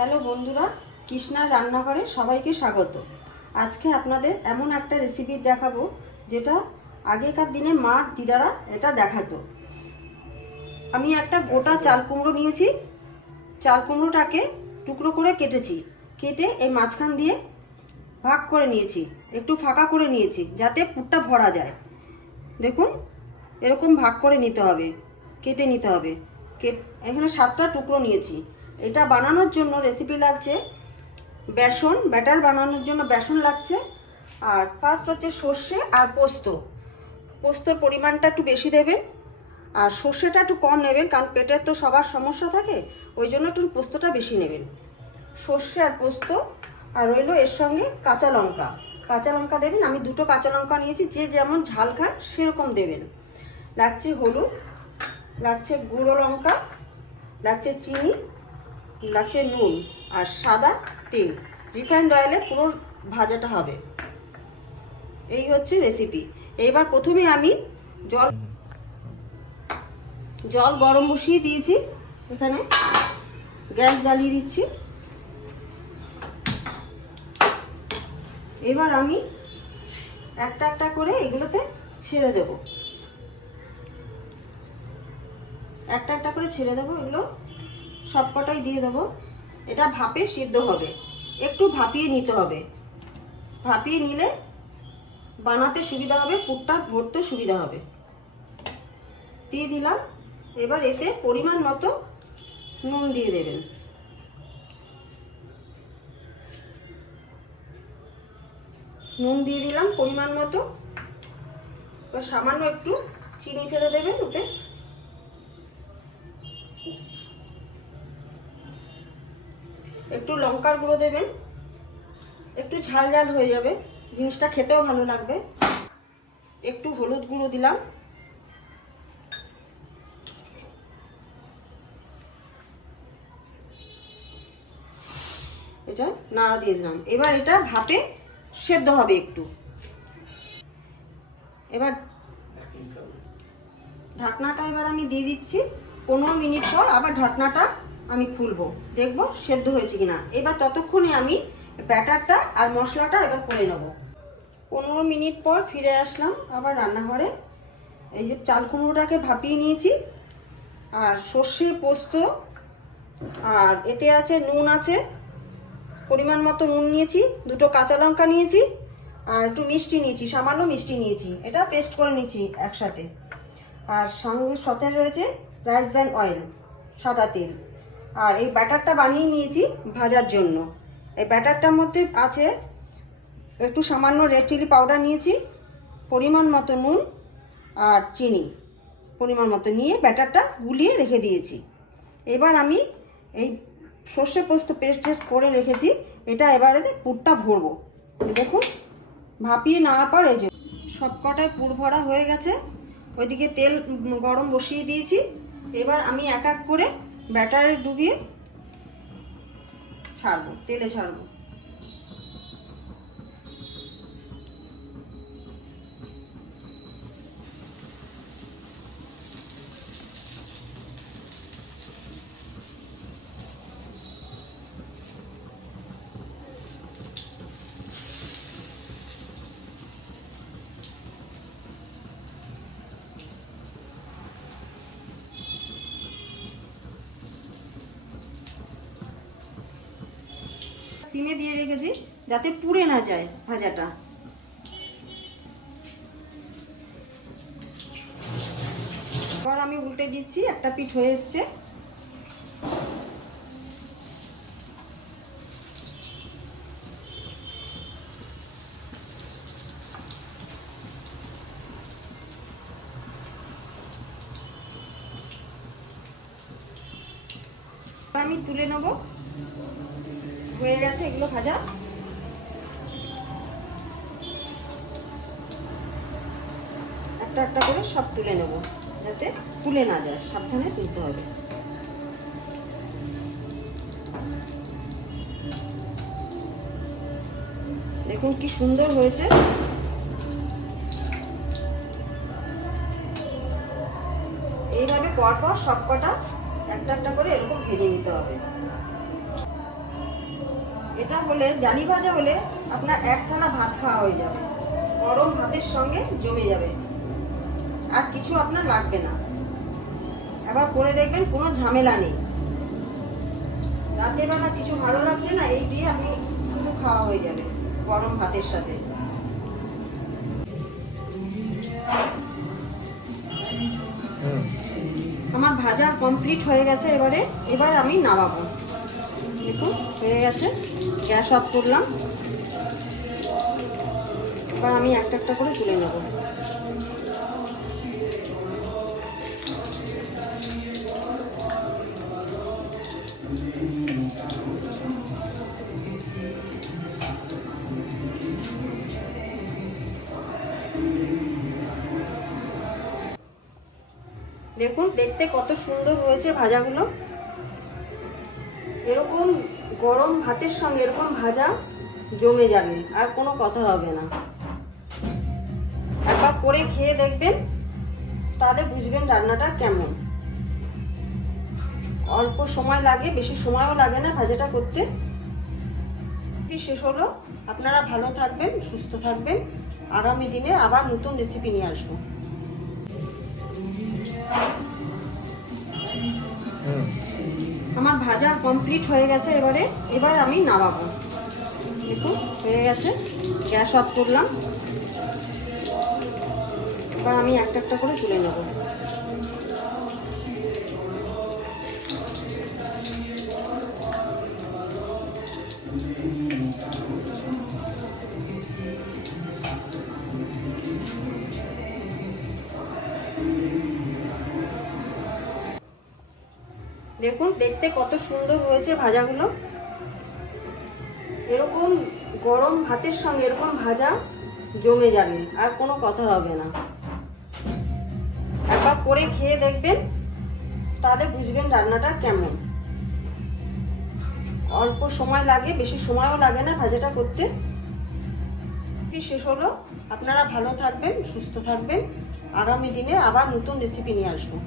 Hello বন্ধুরা, কৃষ্ণার রান্নাঘরে সবাইকে স্বাগত। আজকে আপনাদের এমন একটা রেসিপি দেখাবো যেটা আগেকার দিনে মা দিদারা এটা দেখাতো। আমি একটা গোটা চাল কুমড়ো নিয়েছি। চাল কুমড়োটাকে টুকরো করে কেটেছি, কেটে এই মাঝখান দিয়ে ভাগ করে নিয়েছি, একটু ফাঁকা করে নিয়েছি যাতে পুরটা ভরা যায়। দেখুন, এরকম ভাগ করে নিতে হবে, কেটে নিতে হবে। এখানে 7টা টুকরো নিয়েছি। এটা বানানোর জন্য রেসিপি লাগছে বেসন, ব্যাটার বানানোর জন্য বেসন লাগছে। আর ফার্স্ট হচ্ছে সর্ষে আর পোস্ত। পোস্তর পরিমাণটা একটু বেশি দেবেন আর সর্ষেটা একটু কম নেবেন, কারণ পেটের তো সবার সমস্যা থাকে, ওই জন্য একটু পোস্তটা বেশি নেবেন। সর্ষে আর পোস্ত, আর রইল এর সঙ্গে কাঁচা লঙ্কা। কাঁচা লঙ্কা দেবেন, আমি 2টো কাঁচা লঙ্কা নিয়েছি, যে যেমন ঝাল খান সেরকম দেবেন। লাগছে হলুদ, লাগছে গুঁড়ো লঙ্কা, লাগছে চিনি, লাগছে নুন আর সাদা তেল। রিফাইন্ড অয়েলে পুরো ভাজাটা হবে। এই হচ্ছে রেসিপি। এইবার প্রথমে আমি জল গরম বসিয়ে দিয়েছি। এখানে গ্যাস জ্বালিয়ে দিচ্ছি। এবার আমি একটা একটা করে এগুলোতে ছেড়ে দেব, একটা একটা করে ছেড়ে দেবো। এগুলো সবকটাই দিয়ে দেবো। এটা ভাপে সিদ্ধ হবে, একটু ভাপিয়ে নিতে হবে। ভাপিয়ে নিলে বানাতে সুবিধা হবে, পুরটা ভরতে সুবিধা হবে। দিয়ে দিলাম। এবার এতে পরিমাণ মতো নুন দিয়ে দেবেন। নুন দিয়ে দিলাম পরিমাণ মতো। এবার সামান্য একটু চিনি ফেলে দেবেন ওতে। একটু লঙ্কার গুঁড়ো দেবেন, একটু ঝাল ঝাল হয়ে যাবে, জিনিসটা খেতেও ভালো লাগবে। একটু হলুদ গুঁড়ো দিলাম। এটা নাড়া দিয়ে দিলাম। এবার এটা ভাপে সেদ্ধ হবে একটু। এবার ঢাকনাটা এবার আমি দিয়ে দিচ্ছি। 15 মিনিট পর আবার ঢাকনাটা আমি খুলবো, দেখবো সেদ্ধ হয়েছে কিনা। এবার ততক্ষণে আমি ব্যাটারটা আর মশলাটা এবার করে নেব। 15 মিনিট পর ফিরে আসলাম আবার রান্নাঘরে। এই যে চাল কুমড়োটাকে ভাপিয়ে নিয়েছি, আর সর্ষে পোস্ত, আর এতে আছে নুন, আছে পরিমাণ মতো নুন নিয়েছি, 2টো কাঁচা লঙ্কা নিয়েছি, আর একটু মিষ্টি নিয়েছি, সামান্য মিষ্টি নিয়েছি। এটা পেস্ট করে নিয়েছি একসাথে। আর সঙ্গে সাথে রয়েছে রাইস ব্র্যান অয়েল, সাদা তেল। আর এই ব্যাটারটা বানিয়ে নিয়েছি ভাজার জন্য। এই ব্যাটারটার মধ্যে আছে একটু সামান্য রেড চিলি পাউডার নিয়েছি, পরিমাণ মতো নুন আর চিনি পরিমাণ মতো নিয়ে ব্যাটারটা গুলিয়ে রেখে দিয়েছি। এবার আমি এই সর্ষে পোস্ত পেস্ট করে রেখেছি, এটা এবারে পুরটা ভরবো। দেখুন, ভাপিয়ে নেওয়ার পর এই যে সবকটায় পুর ভরা হয়ে গেছে। ওইদিকে তেল গরম বসিয়ে দিয়েছি। এবার আমি এক এক করে ব্যাটারে ডুবিয়ে ছাড়বো, তেলে ছাড়বো। সিমে দিয়ে রেখেছি যাতে পুড়ে না যায় ভাজাটা। এবার আমি উল্টে দিচ্ছি, একটা পিঠ হয়ে এসছে। আমি তুলে নেব, হয়ে গেছে এগুলো ভাজা। একটা একটা করে সব তুলে নেব যাতে ফুলে না যায়, সাবধানে তুলতে হবে। দেখুন কি সুন্দর হয়েছে। এইভাবে পরপর সবকটা একটা একটা করে এরকম ভেজে নিতে হবে। এটা হলে জালি ভাজা হলে আপনার এক থালা ভাত খাওয়া হয়ে যাবে, গরম ভাতের সঙ্গে জমে যাবে, আর কিছু আপনার লাগবে না। এবার করে দেখবেন কোনো ঝামেলা নেই। রাতের বেলা কিছু ভালো লাগছে না, এই দিয়ে আপনি শুধু খাওয়া হয়ে যাবে গরম ভাতের সাথে। আমার ভাজা কমপ্লিট হয়ে গেছে। এবার আমি নামাবো। দেখুন হয়ে গেছে, গ্যাস অফ করলাম। এবার আমি একটা একটা করে তুলে নেব। দেখুন দেখতে কত সুন্দর হয়েছে ভাজাগুলো। এরকম গরম ভাতের সঙ্গে এরকম ভাজা জমে যাবে, আর কোনো কথা হবে না। একবার করে খেয়ে দেখবেন, তাহলে বুঝবেন রান্নাটা কেমন। অল্প সময় লাগে, বেশি সময়ও লাগে না ভাজাটা করতে। শেষ হলো। আপনারা ভালো থাকবেন, সুস্থ থাকবেন। আগামী দিনে আবার নতুন রেসিপি নিয়ে আসবো। আমার ভাজা কমপ্লিট হয়ে গেছে। এবার আমি নামাবো। দেখুন হয়ে গেছে, গ্যাস অফ করলাম। এবার আমি একটা একটা করে তুলে নেব। দেখুন দেখতে কত সুন্দর হয়েছে ভাজাগুলো। এরকম গরম ভাতের সঙ্গে এরকম ভাজা জমে যাবে, আর কোনো কথা হবে না। একবার করে খেয়ে দেখবেন, তাহলে বুঝবেন রান্নাটা কেমন। অল্প সময় লাগে, বেশি সময়ও লাগে না ভাজাটা করতে। শেষ হলো। আপনারা ভালো থাকবেন, সুস্থ থাকবেন। আগামী দিনে আবার নতুন রেসিপি নিয়ে আসবো।